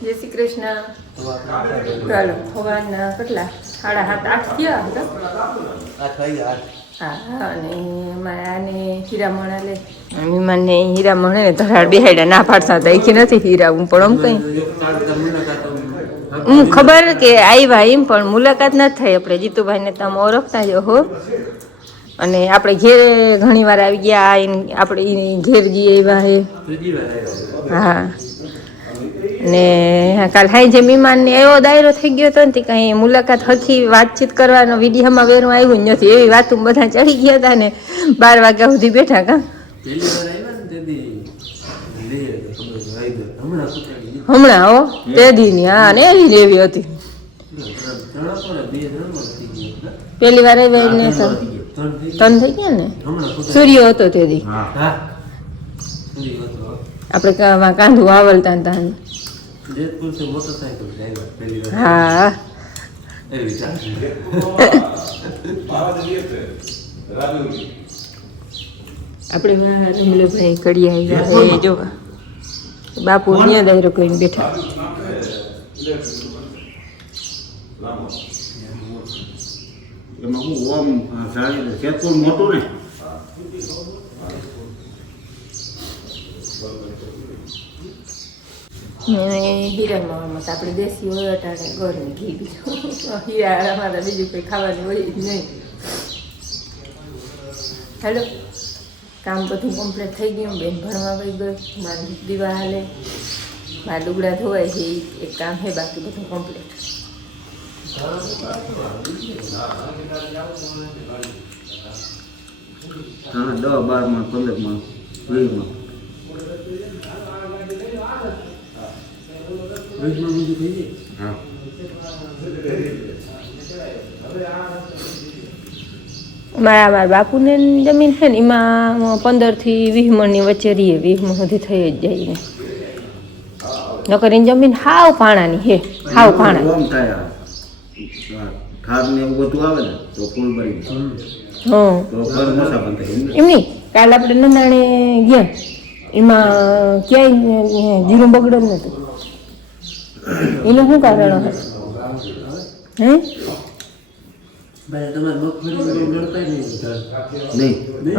જય શ્રી કૃષ્ણ. ચાલો સવારના કેટલા 7:30 8 થયા હતા. હા અને મારાને હીરામણ લે મહેમાનને હીરામણ ને ધરાડ બેહાડ્યા ના પાડતા હતા કે નથી હીરા હું પણ આમ કઈ હું ખબર કે આવ્યા એમ પણ મુલાકાત ન થઈ. આપણે જીતુભાઈને તમે ઓળખતા જ હો અને આપણે ઘેર ઘણી વાર આવી ગયા આપણે ઘેર જઈએ એવા હે. હા ને કાલ હાઈ જે મહેમાનને એવો દાયરો થઈ ગયો હતો ને કંઈ મુલાકાત હરખી વાતચીત કરવાનો વિડીયોમાં વેરું આવ્યું જ નથી. એવી વાતું બધા ચડી ગયા હતા ને 12 વાગ્યા સુધી બેઠા કા હમણાં હો તે દીની હા ને એવી લેવી હતી. પેલી વાર આવી ને તન થઈ ગયા ને સૂર્ય હતો તે દી આપણે કાંધું આવલતા હતા. હા આપણે રમલોભાઈ કડિયા જો બાપુ ત્યાં દાયરો કરીને બેઠા. હીરામાં આપણે દેશી હોય અટાણે ઘરની ઘી બીજું હીરા અમારા બીજું કંઈ ખાવાની હોય જ નહીં. હેલો કામ બધું કમ્પ્લીટ થઈ ગયું. બેન ભણવા વહી ગઈ. મારી દીવા હાલે મારા લુગડા ધોવાય છે એક કામ છે બાકી બધું કમ્પ્લીટ. 10 12 મારા બાપુને જમીન છે ને એમાં 15 થી 20 મણની વચ્ચે રહીએ. 20 મણ સુધી થઈ જ જાય ને નકર એની જમીન હાવ પાણાની હે. હાવ પાણા એમ નહીં. કાલ આપણે નંદાણે ગયા એમાં ક્યાંય જીરું બગડે જ નતું. એનું શું કારણ હે?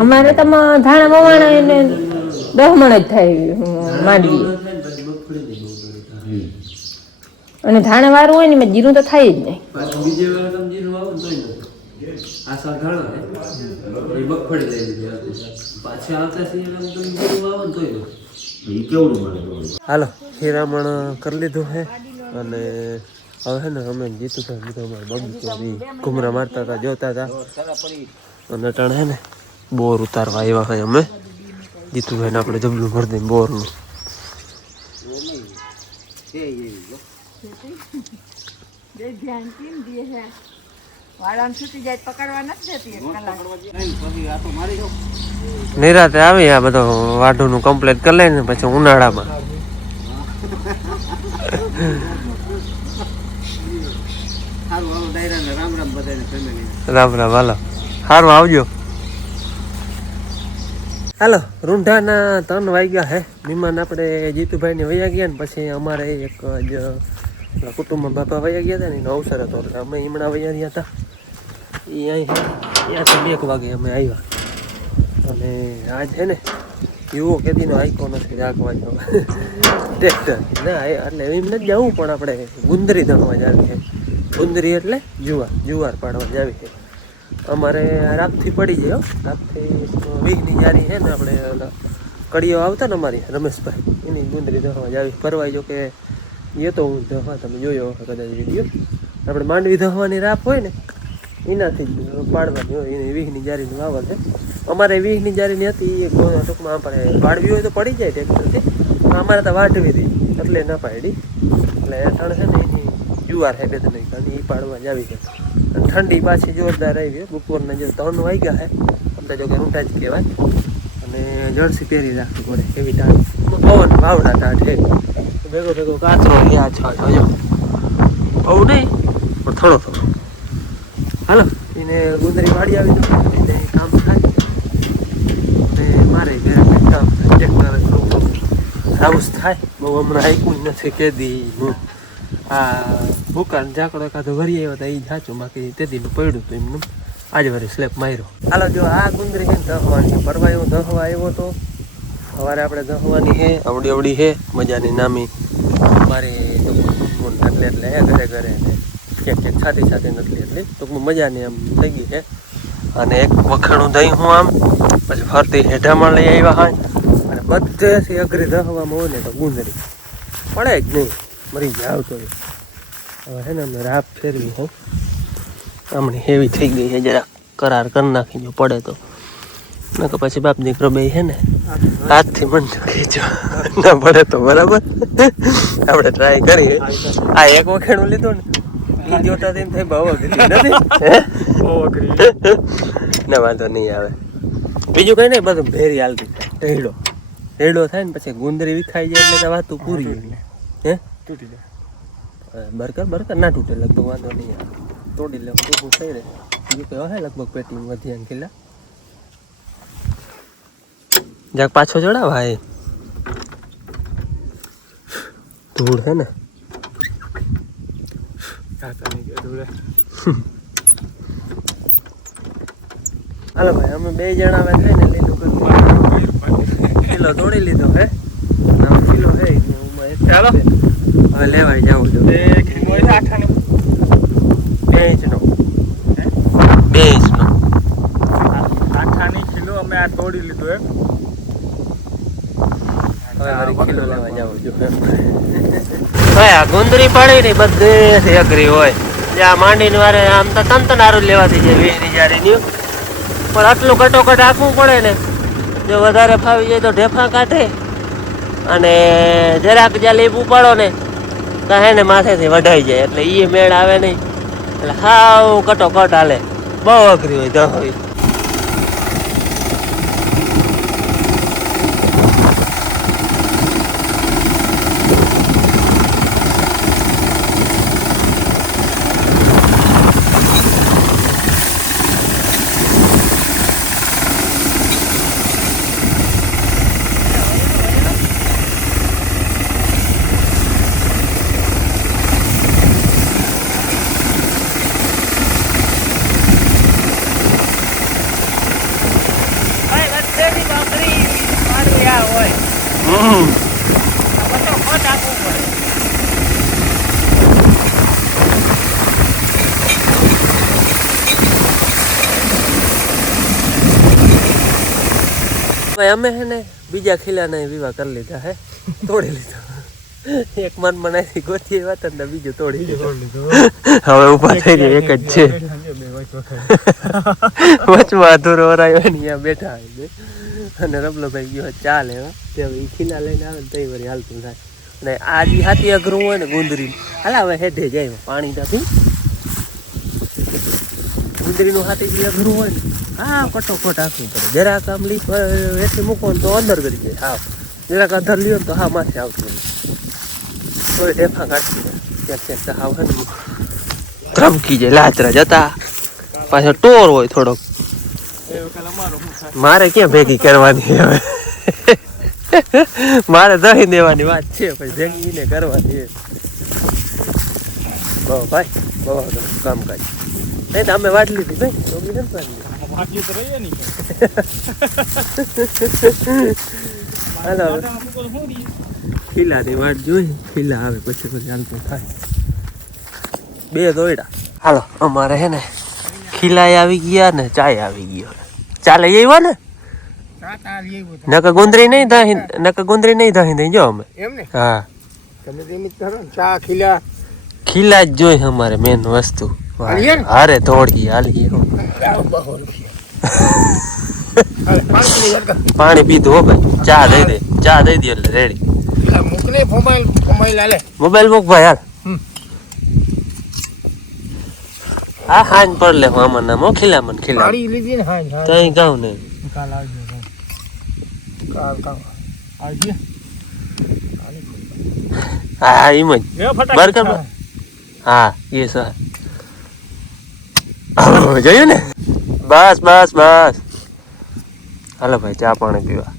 અમારે તો ધાણા મવાણા એને 10 મણ જ થાય માંડવી અને ધાણા વાળું હોય ને મેં જીરું તો થાય જ નહીં. હાલો હીરામણ કરી લીધું હે અને હવે હે ને અમે જીતુભાઈ લીધો અમારો બગીચો ઘુમરા મારતા હતા જોતા હતા અને અટાણે હે ને બોર ઉતારવા આવ્યા હોય અમે જીતુભાઈને આપણે જબલું ભરી દઈએ બોરનું. નિરાતે આવી આ બધો વાઢુનું કમ્પ્લીટ કરી લઈને પછી ઉનાળામાં રામ રામ. હાલો સારું આવજો. હાલો રૂંઢાના 3 વાગ્યા હે. મહેમાન આપણે જીતુભાઈને વયા ગયા ને પછી અમારે એક જ કુટુંબમાં બાપા વયા ગયા હતા ને એનો અવસર હતો એટલે અમે હમણાં વયા રહ્યા હતા. એ અહીંયાથી 1 વાગે અમે આવ્યા અને આજ છે ને એવો કેદીનો આઈકો નથી રાખવાનો ટ્રેક્ટર ના એટલે એમ નથી જવું પણ આપણે ગુંદરી ધણવા જાવી છે. ગુંદરી એટલે જુવાર પાડવા જાવી છે. અમારે રાતથી પડી જાય રાતથી વીઘની જારી છે ને આપણે કડીઓ આવતા ને અમારી રમેશભાઈ એની ગુંદરી ધણવા જાવી ફરવાય. જો કે એ તો હું ધવા તમે જોયો કદાચ વિડીયો આપણે માંડવી ધવાની રાપ હોય ને એનાથી જ પાડવાની હોય. એની વીઘની જારીની વાવલ છે. અમારે વીઘની જારીની હતી એ ટૂંકમાં આપણે પાડવી હોય તો પડી જાય ટ્રેક્ટરથી. અમારે તો વાટવી હતી એટલે ના પાડી એટલે અટાણે છે ને એની જુવાર છે બે નહીં અને એ પાડવા જ આવી છે. ઠંડી પાછી જોરદાર આવી છે. બપોરના જો 3 વાગ્યા છે. આપણે જો કે રૂંટા જ કહેવાય અને જર્સી પહેરી રાખવી પડે એવી ટાઢ પવન વાવડા ટાઢ છે. ભેગો કાચરો ગયા છો જો બહુ નહીં પણ થોડો હાલો એને ગુંદરી વાડી આવી દો એને કામ થાય અને મારે ઘરે કામ ટ્રેક્ટર આવું જ થાય બહુ હમણાં આઈકું નથી કેદી હું આ ભૂકાન ઝાકડો કાંતો ભરી આવ્યો હતા એ સાચું બાકી તેદીનું પડ્યું હતું એમનું આજે વળી સ્લેપ માર્યો. હાલો જો આ ગુંદરી છે દહવાની પરવા હું દહવા આવ્યો તો સવારે આપણે દહવાની છે અવડી અવડી છે મજાની નામી મારી એટલે હે ઘરે ઘરે ક્યાંક ક્યાંક છાતી છાતી નથી એટલે ટૂંકમાં મજાની આમ થઈ ગઈ છે. અને એક વખાણું દહીં હું આમ પછી ફરતી હેઠામાં લઈ આવ્યા હોય અને બધેથી અઘરી દહવામાં હોય ને તો ગુંદરી પડે જ નહીં મરી જાય આવતો હવે છે ને અમે રાપ ફેરવી હે હમણાં હેવી થઈ ગઈ છે જરા કરાર કરી નાખી જો પડે તો નકર પછી બાપ દીકરો બે છે ને હાથથી મન ખેંચો ના પડે તો બરાબર આપણે ટ્રાય કરીએ. આ એક વખેણું લીધું ને એ જોતા તેમ થાય બહુ અઘરી નથી ના વાંધો નહીં આવે. બીજું કઈ નહીં બધું ભેરી હાલતી ઢેડો ઢેડો થાય ને પછી ગુંદરી વિખાઈ જાય એટલે વાતું પૂરી હે તૂટી જાય બરકર ના તૂટે લગભગ વાંધો નહીં આવે તોડી લે ઊભું થઈ રહે બીજું કઈ હે લગભગ પેટી વધ્યા ખીલા જાક પાછો ચડાવા એ ધૂળ હે ને હાલો ભાઈ અમે બે જણા આવે થાય ને લીલું કિલો તોડી લીધો હે કિલો હે ચાલો હવે લેવાય જવું જો 2 ઇંચનો 2 ઇંચનો આઠાની કિલો અમે આ તોડી લીધો એમ હવે કિલો લેવા જવું જો ભાઈ આ ગુંદરી પડી ને બધે અઘરી હોય ત્યાં માંડીને વારે આમ તો તન હારું લેવાતી છે વીરી જારીની પણ આટલું કટોકટ રાખવું પડે ને જો વધારે ફાવી જાય તો ઢેફા કાઢે અને જરાક જ્યાં લીંબુ પાડો ને તો હે ને માથેથી વઢાઈ જાય એટલે એ મેળ આવે નહીં એટલે હાવ કટોકટ હાલે બહુ અઘરી હોય દહવી. ભાઈ અમે હે ને બીજા ખીલાને વિવાહ કરી લીધા હે તોડી લીધો એક મન બનાવી ગોઠી વાત ને બીજું તોડી લીધું હવે ઉભા થઈ ગયા એક જ છે વચમાં અધૂરો વરાયો ને અહીંયા બેઠા અને રબલો ભાઈ ગયો ચા લેવા તે હવે એ ખીલા લઈને આવે ને તઈ વળી હાલતું થાય અને આ જે હાથી અઘરું હોય ને ગુંદરી હાલા હવે હેઠે જાય પાણી ત્યાંથી ગુંદરીનું હાથી જે અઘરું હોય ને હા કટોકટ રાખવું પડે જરાક આમ લીપ એથી મૂકો ને તો અંદર કરી જાય હા જરાક અધર લ્યો ને તો હા માથે આવતું કોઈ ઢેફા કાઢતી ક્યાંક ક્યાંક હાવ હે ને ધ્રમકી જાય લાચરા જતા પાછો ટોર હોય થોડોક મારે ક્યાં ભેગી કરવાની હવે મારે દહીં દેવાની વાત છે પછી ભેગી ને કરવાની બહુ ભાઈ બહુ કામકાજ નહીં તો અમે વાટ લીધી ભાઈ ચોગી નથી વાટલી તો રહીએ નહીં ખીલાની વાટ જોઈ ખીલા આવે પછી પછી હાલતું થાય બે દોયડા હાલો અમારે હે ને ખીલાય આવી ગયા ને ચાય આવી ગયો ચાલે આવ્યો ને નકર ગુંદરી નહીં દહીં જો અમે એમ ને હા તમે તેમ જ કરો ને ચા ખીલા ખીલા જ જોઈ અમારે મેન વસ્તુ હારે તોડી હાલી પાણી પીધું હો ભાઈ ચા દઈ દે એટલે રેડી મૂકને મોબાઈલ હાલે મોબાઈલ મૂક ભાઈ હાલ હા હાન પર લે હું આમાં નામ ખીલા પાડી લીધી ને હા તઈ ગાઉં ને કાલ આવજો કાલ આવજે હા એમ જ બરકર હા એ સર જોયું ને બસ હાલો ભાઈ ચા પાણી પીવા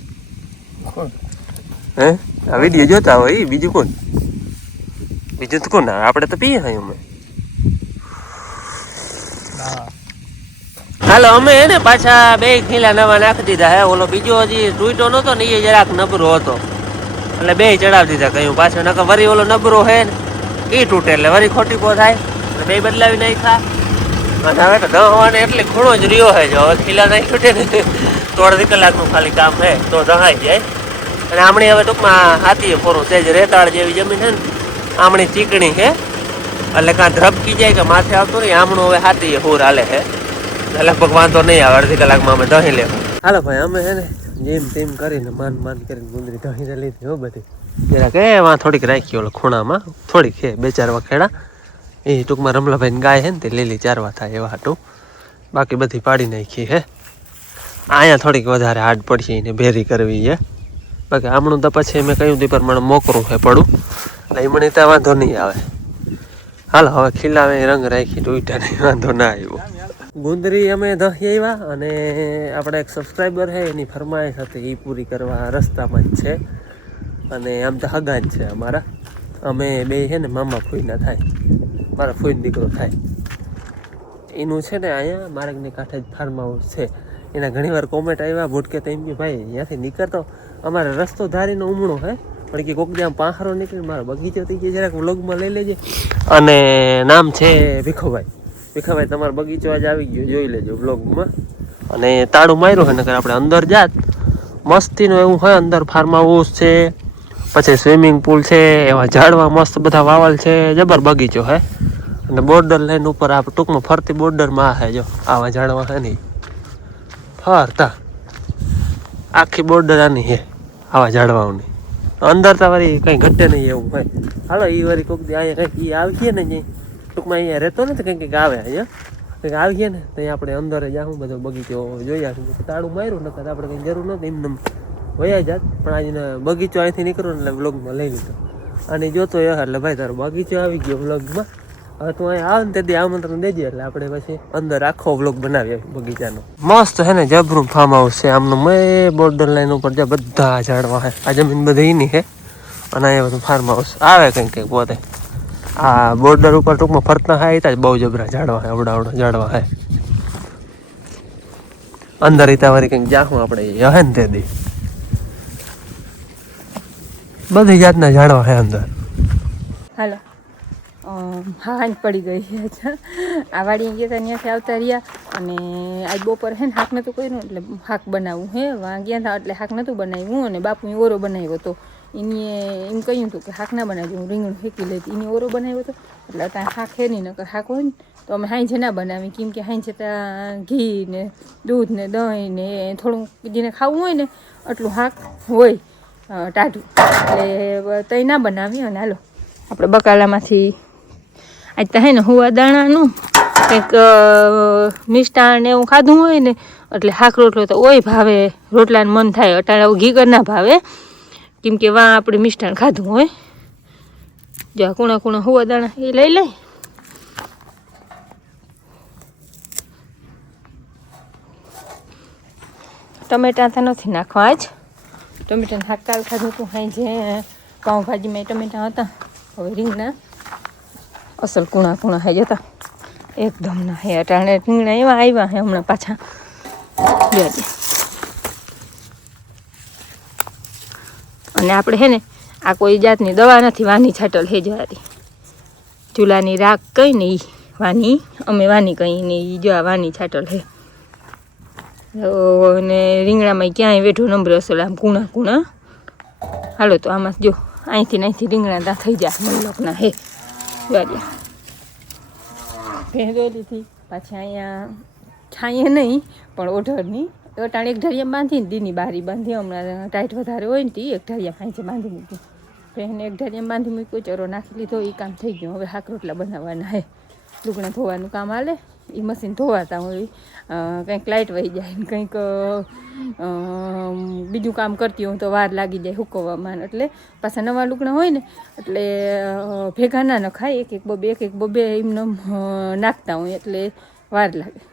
હે આ વિડીયો જોતા હોય બીજું કોણ તો કોણ આપણે તો પીએ હા અમે. હાલો અમે હે ને પાછા 2 ખીલા નવા નાખી દીધા હે. ઓલો બીજો હજી તૂટ્યો નતો ને એ જરાક નબરો હતો એટલે 2 ચડાવી દીધા કયું પાછો નકર વરી ઓલો નબરો હે ને એ તૂટે એટલે વરી ખોટી પો થાય એટલે 2 બદલાવી નાખ્યા. અને હવે તો દહવાને એટલે ખૂણો જ રહ્યો હે. જો હવે ખીલા નહીં તૂટે ને તો અડધી કલાકનું ખાલી કામ હે તો દહાઈ જાય. અને આમણી હવે ટૂંકમાં હાથીએ ફોરું છે જ રેતાળ જેવી જમીન છે ને આમણી ચીકણી છે એટલે કાં ધ્રબકી જાય કે માથે આવતું નહીં. આમણું હવે હાથીએ ફોર હાલે છે લગભગ વાંધો નહીં આવે. અડધી કલાકમાં અમે દહીં લેવું. હાલો ભાઈ અમે હે ને જેમ તેમ કરીને માન કરીને ગુંદરી દહીં લીધી હો બધી. જરા કે વાં થોડીક રાખી ઓલો ખૂણામાં થોડીક છે 2-4 વખેડા એ ટૂંકમાં રમલાભાઈની ગાય છે ને તે લીલી ચારવા થાય એવા હાટું. બાકી બધી પાડી નાખી હે. અહીંયા થોડીક વધારે હાડ પડશે એને ભેરી કરવી છે. બાકી આમણું તો પછી મેં કહ્યું તે પ્રમાણે મોકરું છે પડું એટલે એ મને ત્યાં વાંધો નહીં આવે. હાલો હવે ખીલાવે રંગ રાખી ટૂટા નહીં વાંધો ના આવ્યો. ગુંદરી અમે દહીં આવ્યા અને આપણા એક સબસ્ક્રાઈબર છે એની ફરમાઈશ હતી એ પૂરી કરવા રસ્તામાં જ છે. અને આમ તો હગા જ છે અમારા. અમે 2 છે ને મામા ફૂઈના થાય. મારા ફૂઈનો દીકરો થાય. એનું છે ને અહીંયા માર્ગની કાંઠે જ ફાર્મ હાઉસ છે. એના ઘણીવાર કોમેન્ટ આવ્યા ભૂટકે તો એમ કે ભાઈ ત્યાંથી નીકળતો અમારે રસ્તો ધારીનો ઉમણો હે પણ કે કોક આમ પાંખરો નીકળીને મારો બગીચો થઈ ગયો જરાક વ્લોગમાં લઈ લેજે. અને નામ છે ભીખાભાઈ તમારો બગીચો આજ આવી ગયો જોઈ લેજો વ્લોગમાં. અને તાળું માર્યું હોય નકર આપણે અંદર જાત મસ્તીનું એવું હોય. અંદર ફાર્મ હાઉસ છે પછી સ્વિમિંગ પુલ છે એવા ઝાડવા મસ્ત બધા વાવલ છે જબર બગીચો હે. અને બોર્ડર લાઈન ઉપર આપણે ટૂંકમાં ફરતી બોર્ડરમાં હે જો આવા ઝાડવા હે નહીં ફરતા આખી બોર્ડર આની હે આવા ઝાડવાઓની. અંદર તો વળી કંઈ ઘટે નહીં એવું હોય. હાલો એ વળી કોઈક અહીંયા કંઈક એ આવીએ ને અહીં ટૂંકમાં અહીંયા રહેતો નથી કંઈક આવે અહીંયા કંઈક આવીએ ને તો આપણે અંદર જાઉં બધો બગીચો જોઈ આવીશું. તાળું માર્યું નકર આપણે કંઈ જરૂર નથી એમને વયા જાત. પણ આજે બગીચો અહીંથી નીકળ્યો ને એટલે વ્લોગમાં લઈ લીધો. અને જોતો એટલે ભાઈ તારો બગીચો આવી ગયો વ્લોગમાં. હવે તું અહીંયા આવે ને તેથી આમંત્રણ દેજે એટલે આપણે પછી અંદર આખો વ્લોગ બનાવીએ બગીચાનો. મસ્ત છે ને જબરું ફાર્મ હાઉસ છે આમનું. મેં બોર્ડર લાઈન ઉપર જે બધા ઝાડવા છે આ જમીન બધી એની છે. અને અહીંયા બધું ફાર્મ હાઉસ આવે કંઈક પોતે આ બોર્ડર ઉપર ટૂંકમાં ફરતા હા હતા જ બહુ જબરા ઝાડવા છે અવડા ઝાડવા છે. અંદર ત્યાં વળી કંઈક જાહું આપણે હે ને તે દી બધી જાતના ઝાડવા છે અંદર. હાલો હાંજ પડી ગઈ છે. આ વાડી ગયા હતા ત્યાંથી આવતા રહ્યા અને આજ બપોર હે ને શાક નહોતું કર્યું એટલે શાક બનાવવું હે. વાં ગયા હતા એટલે શાક નહોતું બનાવ્યું અને બાપુએ ઓરો બનાવ્યો હતો. એને એમ કહ્યું હતું કે શાક ના બનાવજો હું રીંગણ ફેંકી લેતી. એને ઓરો બનાવ્યો હતો એટલે અત્યારે શાક હે નહીં નકર શાક હોય ને તો અમે હાંજે ના બનાવી કેમ કે હાંજે ત્યાં ઘી ને દૂધ ને દહીં ને થોડું જેને ખાવું હોય ને એટલું શાક હોય ટાઢું એટલે તઈ ના બનાવી. અને હાલો આપણે બકાલામાંથી આજ તો હે ને હુવા દાણાનું કંઈક મિષ્ટાન ને એવું ખાધું હોય ને એટલે શાક રોટલો તો ઓય ભાવે. રોટલાનું મન થાય અટાણે ઘી કર ના ભાવે કેમ કે વાં આપણે મિષ્ટાન ખાધું હોય. જો કૂણા હુવા દાણા એ લઈ લઈ. ટમેટા તો નથી નાખવા આજ. ટમેટાનું શાક કાલ ખાધું હતું હાઈ જે પાઉંભાજીમાં ટમેટા હતા. હવે રીંગણા અસલ કૂણા હે જતા એકદમ ના હે. અટાણે રીંગણા એવા આવ્યા હે હમણાં પાછા જોજે. અને આપણે હે ને આ કોઈ જાતની દવા નથી વાની છાટલ હે જવાતી. ચૂલાની રાખ કઈ ને ઈ વાની અમે વાની કઈ ને ઈ જો આ વાની છાટલ હે. ને રીંગણામાં ક્યાંય વેઠો નંબર અસલ આમ કૂણા. હાલો તો આમાં જો અહીંથી રીંગણા ત્યાં થઈ જાય મલ્લકના હે જોજે. ભેંદોલીથી પાછી અહીંયા છાંયે નહીં પણ ઓઢરની અટાણે એક ઢળિયા બાંધીને દીની બારી બાંધી. હમણાં ટાઈટ વધારે હોય ને તે એક ઢળિયા હાંચે બાંધી મૂકી. ભેંને એક ઢળિયા બાંધી મૂક્યો ચરો નાખી લીધો એ કામ થઈ ગયું. હવે શાક રોટલા બનાવવાના હે. લુગણા ધોવાનું કામ હાલે એ મશીન ધોવાતા હોય. કંઈક લાઇટ વહી જાય ને કંઈક બીજું કામ કરતી હોય તો વાર લાગી જાય હુકવવામાં. એટલે પાછા નવા લુગણા હોય ને એટલે ભેગા ના નખાય. એક એક બબે એમને નાખતા હોય એટલે વાર લાગે.